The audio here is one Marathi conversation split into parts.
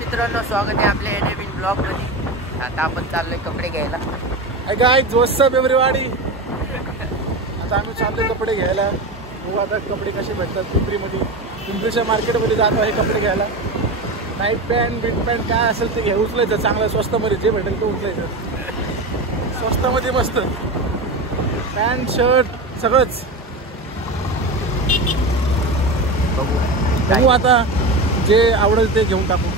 मित्रांनो, स्वागत आहे आपल्या नवीन ब्लॉग मध्ये. आता आपण चाललोय कपडे घ्यायला. गाईज व्हॉट्स अप एव्हरीबॉडी. आता आम्ही चाललोय कपडे घ्यायला. बघू आता कपडे कसे भेटतात पिंपरीमध्ये. पिंपरीच्या मार्केटमध्ये जातो आहे कपडे घ्यायला. नाईट पॅन्ट बिट पॅन्ट काय असेल ते घे, उचलायचं चांगलं स्वस्तामध्ये. जे भेटेल ते उचलायचं स्वस्तामध्ये. मस्त पॅन्ट शर्ट सगळंच बघू आता जे आवडेल ते घेऊन टाकू.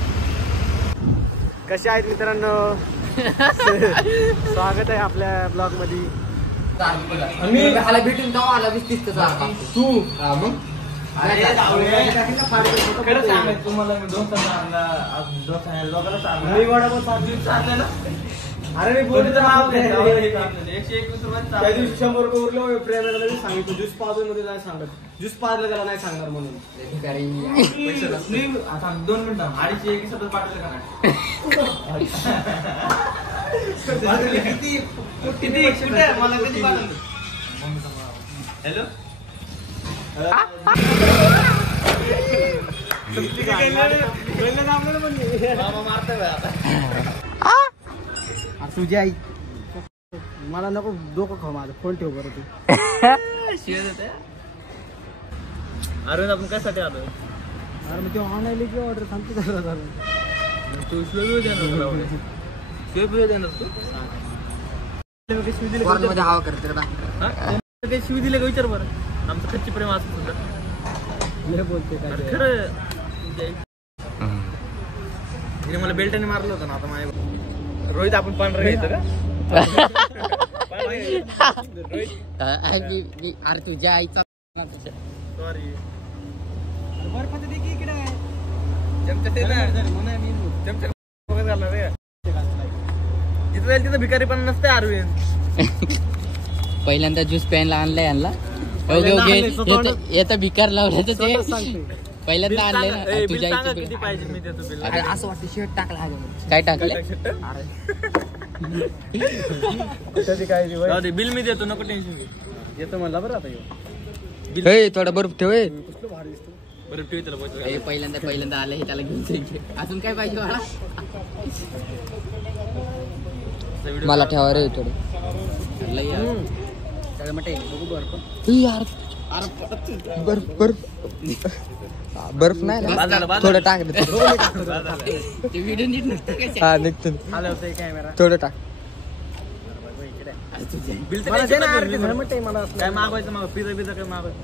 कसे आहेत मित्रांनो, स्वागत आहे आपल्या ब्लॉग मध्ये. भेटून जाऊ आला तू तुम्हाला अरे मी बोलतो त्या दिवशी 100 रुपये उरले. प्रेमाला सांगितलं ज्यूस पाजून मध्ये जाय सांगत. ज्यूस पाजलं त्याला नाही सांगणार म्हणून. आता 2 मिनिटं 2.5 सतत पाठवलं का नाही किती मला कधी पाठवलं. हॅलो तुझी आई मला नको डोकं खाऊ. माझं फोन ठेव बरं. तू अरे आपण कशासाठी आलो. अरे मग ते ऑनलाईन की ऑर्डर सांगतो झालं. तू शिव देणार मध्ये हवा करते ते शिव दिले का विचार बरं. आमचं कच्ची प्रेम असं सुद्धा बोलते काय खरं. मला बेल्टाने मारलं होतं ना. आता माझ्या रोहित आपण पांढरं घ्यायचं का. अरे तुझ्या आईचा सॉरी जिथं जाईल तिथं भिकारी पण नसते. अरविंद पहिल्यांदा ज्यूस प्यायला आणलाय यांना. येतं भिकार लावलं तर ते पहिल्यांदा आणलंय ना. तुझ्या किती पाहिजे मी देतो बिल. असं वाटतं शर्ट टाकला. काय टाकलं बिल मी देतो. नको टेन्शन येतो म्हणला बरं. आता थोडा बर्फ ठेव. बरं ठेव त्याला. पहिल्यांदा आलं हे त्याला घेऊन जायचे. अजून काय पाहिजे मला. मला ठेवा रे थोडं. बर्फ नाही थोडं टाक. व्हिडिओ नीट नसतं थोडं टाक. बिल काय मागवायचं. मग पिझ्झा काय मागवायचं.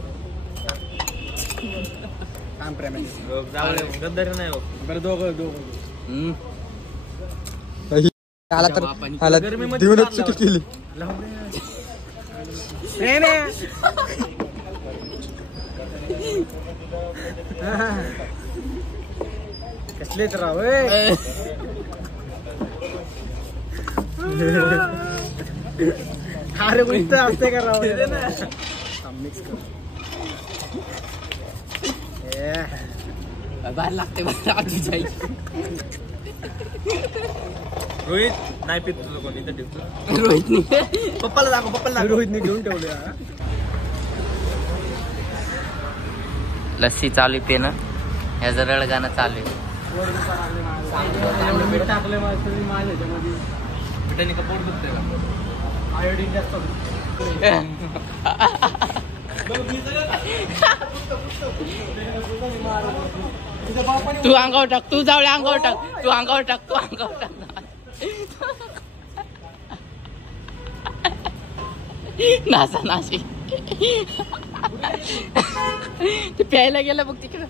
गद्दारी नाही हो. बरं दोघं आला तर देऊनच चुकी केली. कसलेच राव अरे उलट असते का राव. मिक्स कर बाहेर लागते. रोहित नाही पित तुझं कोणी इथं ठेवतो. रोहितनी पप्पाला दाखव. रोहितने घेऊन ठेवले. लस्सी चालू पेनं. ह्याचं रडगाणं चालू आहे. मीठ टाकले माझ्यामध्ये. पिठाने का पोट दुखतंय का. आयोडीन जास्त. तू अंगावर टाक. तू जावळे अंगावर टाक. तू अंगावर टाक. नासा नाशी ते प्यायला गेलं बघ तिकडं.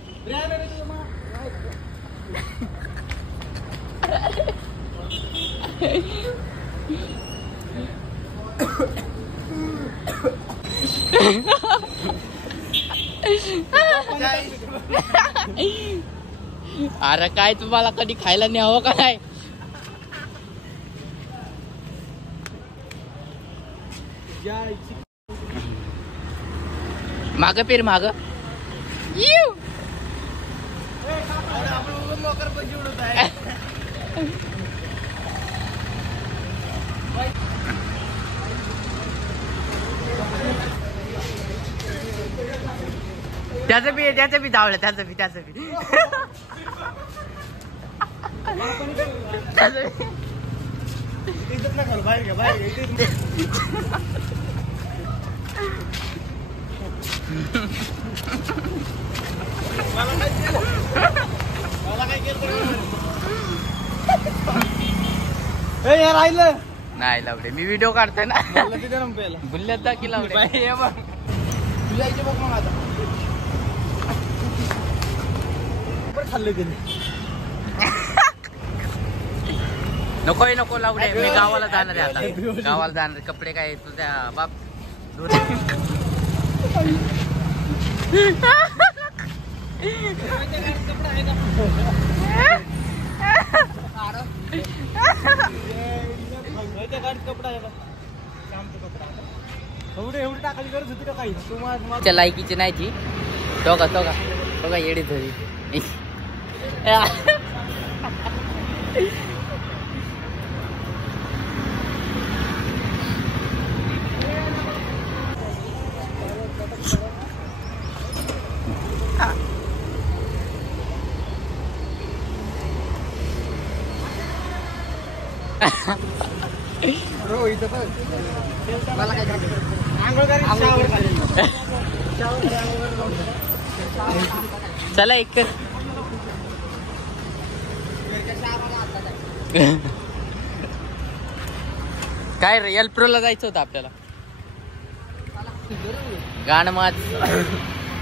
अरे काय तुम्हाला कधी खायला न्यावं का नाही. माग पेर माग. त्याचं बी धावलं, त्याचं बी बसा तुम्ही. इथेच ना खाऊ, बाहेर घ्या, बाहेर घ्या, इथेच. मला काय केलं हे राहिलं नाही लावले मी व्हिडिओ काढतोय ना. मला तिथे ना पहिला बुल्ल्यात दाखी लावले. हे बघ तुझ्या इथे बघ मग आता खाल्लं तिने. नकोय नको लावडे. मी गावाला जाणार आहे आता. गावाला जाणार. कपडे काय तुझ्या बाप एवढी टाकायची गरज होती का काही च्या लायकीची नाही ती. टोका टोका टोका येडी धरी. मला काय चला एक काय रे एल्प्रोला जायचं होतं आपल्याला. गाणं माझ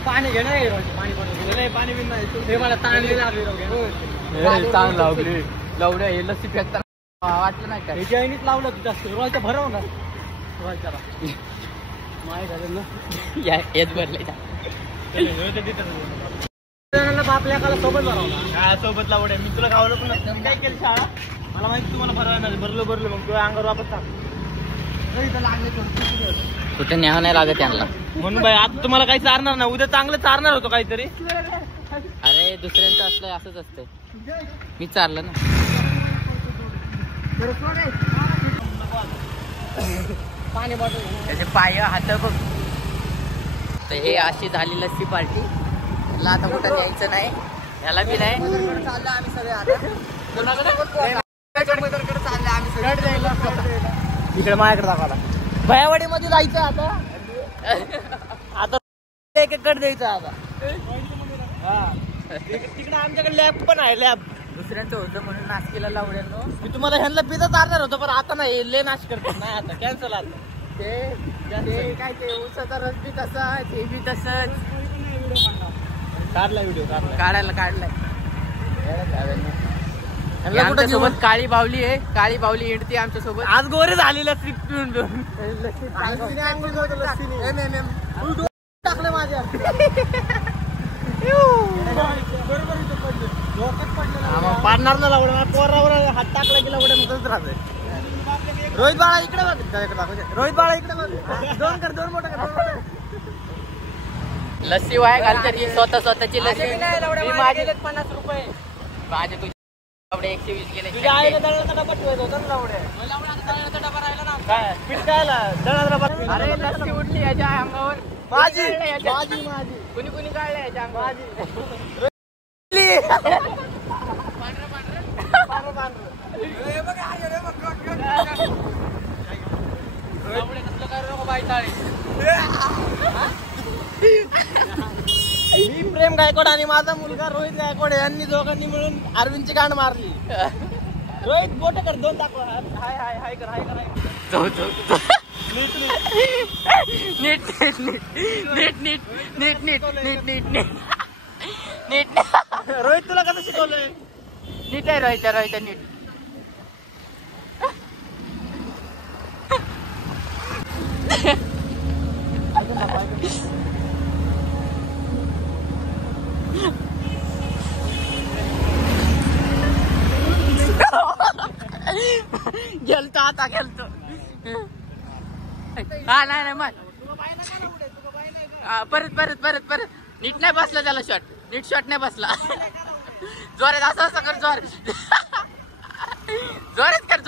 पाणी घे नाही पाणी पाणी बिन नाही हे मला ताणली लागली चांगलं लावले लावड्या हे लस्सी फेकताना वाटलं नाही का. ह्याच्या आईनीच लावलं तुझ्या सुरुवातीचा भरव ना सुरुवातीला माय झालं ना येत भरले. आपल्या काला सोबत भरवला काय सोबत लावडे मी तुला गावलं पण नसतं. मी काय केलं शाळा मला माहिती तुम्हाला भरवायला भरलो मग तुला अंगावर वापस टाक लागले कुठे न्यावं नाही लागत त्यांना. म्हणून बाई आता तुम्हाला काही चारणार ना उद्या चांगलं चारणार होतो काहीतरी. अरे दुसऱ्यांचं असलं असंच असतंय. मी चाललं ना. पाणी बॉटल त्याचे पाय हात बघ. तर हे अशी झाली लस्सी पार्टी. याला आता कुठं न्यायचं नाही. याला बी नाही. चाललं आम्ही सगळे आता इकडे माझ्याकडे दाखवला भयावाडी मध्ये जायचं आता. आता एक एक कट द्यायचं आता. तिकडे आमच्याकडे लॅब पण आहे. लॅब दुसऱ्यांचं होतं म्हणून नाश्त्याला लावड्यांनो. मी तुम्हाला ह्यांना पिझ्झा चालणार होतो पण आता नाही ले नाश करतो नाही आता कॅन्सल आता. ते काय ते उसाचा रस बी तसाच हे बी तसंच. काढला व्हिडिओ काढलाय. कुठं सोबत काळी बावली आहे. काळी बावली हिंडते आमच्या सोबत. आज गोरे झालेला ट्रिप पिऊन पिऊन टाकलं माझ्या पाडणार ना लावडं पोरावर हात टाकला की लावडं मधच राहतोय. रोहित बाळा इकडे बघ. रोहित बाळा इकडे बघ. दोन मोठं कर. लस्सी वाया घालते ती स्वतःची लस्सी. मी माझे 50 रुपये माझे तुझे 120 गेले. तुझ्या आईला दळणाचा डबा ठेवायचा होता ना लावडे. दळणाचा डबा राहिला ना काय पीठ कायला दळणाचा डबा. अरे लस्सी उडली याच्या अंगावर. माझी कुणी काढलं याच्या अंगावर. मी प्रेम गायकवाड आणि माझा मुलगा रोहित गायकवाड यांनी दोघांनी मिळून अरविंदची गाण मारली. रोहित बोट कर. दोन दाखव. हाय हाय हाय कर. हाय कर. नीट रोहित तुला कसं शिकवलंय. नीट आहे रोहित नीट. गेलतो आता गेलतो. हा नाही मग परत नीट नाही बसला त्याला शॉट. नीट शॉट नाही बसला. जोरात असं कर. जोरात कर.